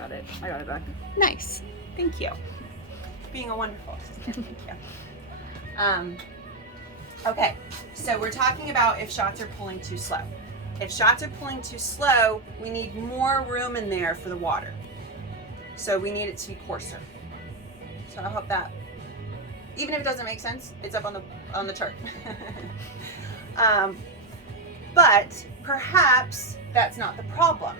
Got it. I got it back. Nice. Thank you. Being a wonderful assistant. Thank you. Okay, so we're talking about if shots are pulling too slow. If shots are pulling too slow, we need more room in there for the water. So we need it to be coarser. So I hope that, even if it doesn't make sense, it's up on the chart. But perhaps that's not the problem.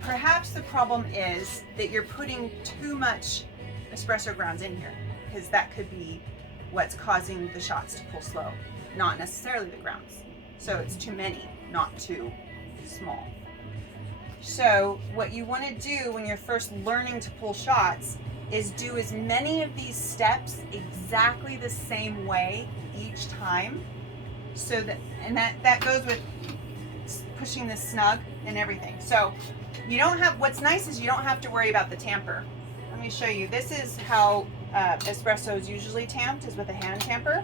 Perhaps the problem is that you're putting too much espresso grounds in here, because that could be what's causing the shots to pull slow, not necessarily the grounds. So it's too many, not too small. So what you want to do when you're first learning to pull shots is do as many of these steps exactly the same way each time. So that goes with pushing this snug and everything. So you don't have, what's nice is you don't have to worry about the tamper. Let me show you. This is how espresso is usually tamped, is with a hand tamper.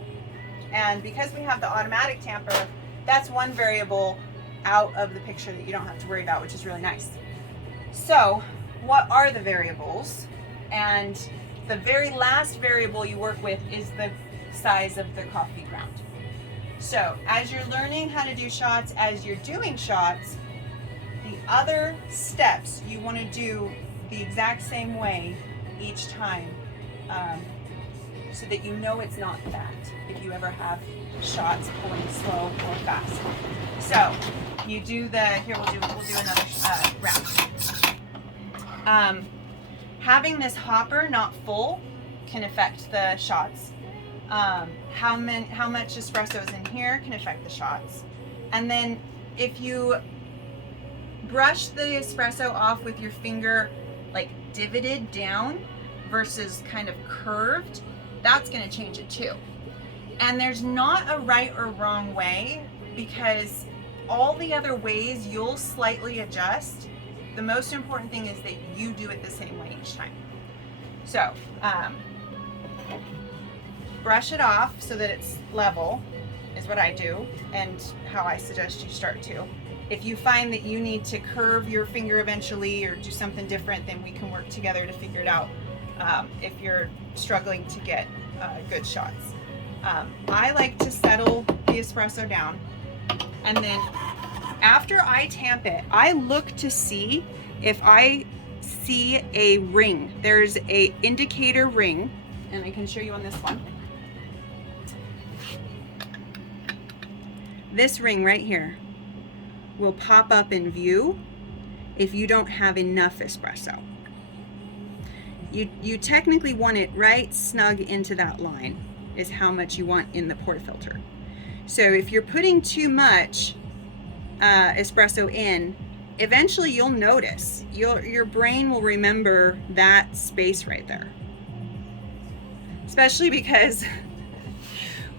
And because we have the automatic tamper, that's one variable out of the picture that you don't have to worry about, which is really nice. So what are the variables? And the very last variable you work with is the size of the coffee ground. So as you're learning how to do shots, as you're doing shots, the other steps you want to do the exact same way each time, so that you know it's not that if you ever have shots pulling slow or fast. So you do the, here we'll do another round. Having this hopper not full can affect the shots. How much espresso is in here can affect the shots. And then if you brush the espresso off with your finger like divoted down versus kind of curved, that's going to change it too. And there's not a right or wrong way, because all the other ways you'll slightly adjust. The most important thing is that you do it the same way each time. So brush it off so that it's level is what I do, and how I suggest you start to. If you find that you need to curve your finger eventually or do something different, then we can work together to figure it out if you're struggling to get good shots. I like to settle the espresso down, and then after I tamp it, I look to see if I see a ring. There's a indicator ring, and I can show you on this one. This ring right here will pop up in view if you don't have enough espresso. You technically want it right snug into that line is how much you want in the portafilter. So if you're putting too much espresso in, eventually you'll notice. Your brain will remember that space right there. Especially because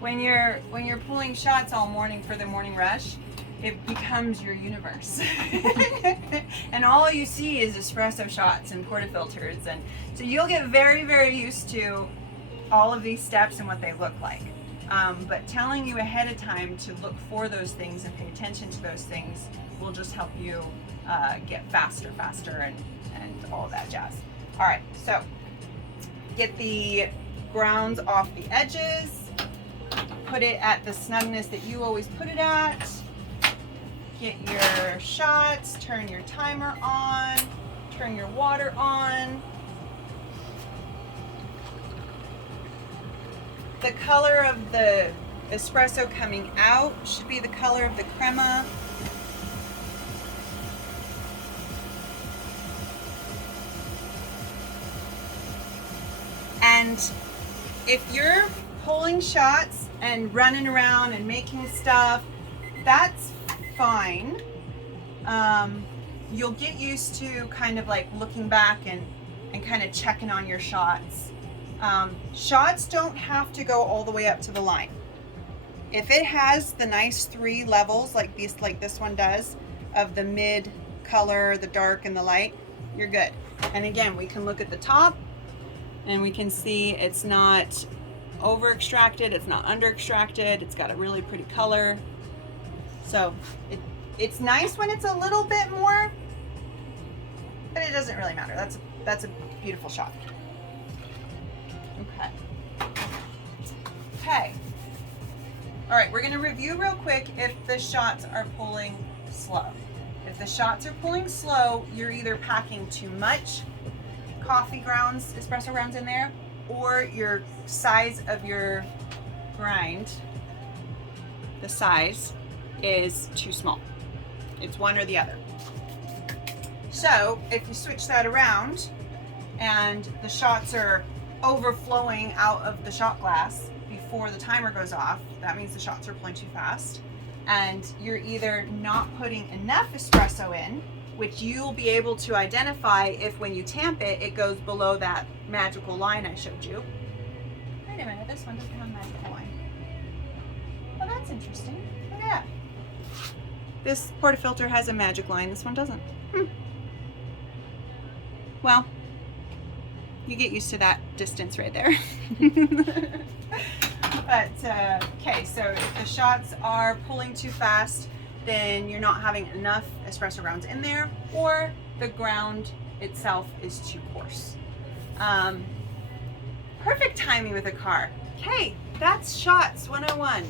when you're pulling shots all morning for the morning rush, it becomes your universe. And all you see is espresso shots and portafilters, and so you'll get very, very used to all of these steps and what they look like. But telling you ahead of time to look for those things and pay attention to those things will just help you get faster and all of that jazz. All right, so get the grounds off the edges, put it at the snugness that you always put it at. Get your shots, turn your timer on, turn your water on. The color of the espresso coming out should be the color of the crema. And if you're pulling shots and running around and making stuff, that's fine. You'll get used to kind of like looking back and kind of checking on your shots. Shots don't have to go all the way up to the line. If it has the nice 3 levels like this one does, of the mid color, the dark and the light, you're good. And again, we can look at the top and we can see it's not over extracted, it's not under extracted, it's got a really pretty color. So it's nice when it's a little bit more it doesn't really matter. That's a beautiful shot. Okay. Okay. All right, we're gonna review real quick if the shots are pulling slow. If the shots are pulling slow, you're either packing too much coffee grounds, espresso grounds in there, or your size of your grind, the size is too small. It's one or the other. So if you switch that around and the shots are overflowing out of the shot glass before the timer goes off, that means the shots are pulling too fast. And you're either not putting enough espresso in, which you'll be able to identify if when you tamp it, it goes below that magical line I showed you. Wait a minute, this one doesn't have a magical line. Oh, that's interesting. Look at that. This portafilter has a magic line, this one doesn't. Well, you get used to that distance right there. But, okay, so if the shots are pulling too fast, then you're not having enough espresso grounds in there, or the ground itself is too coarse. Perfect timing with a car. Okay, that's Shots 101.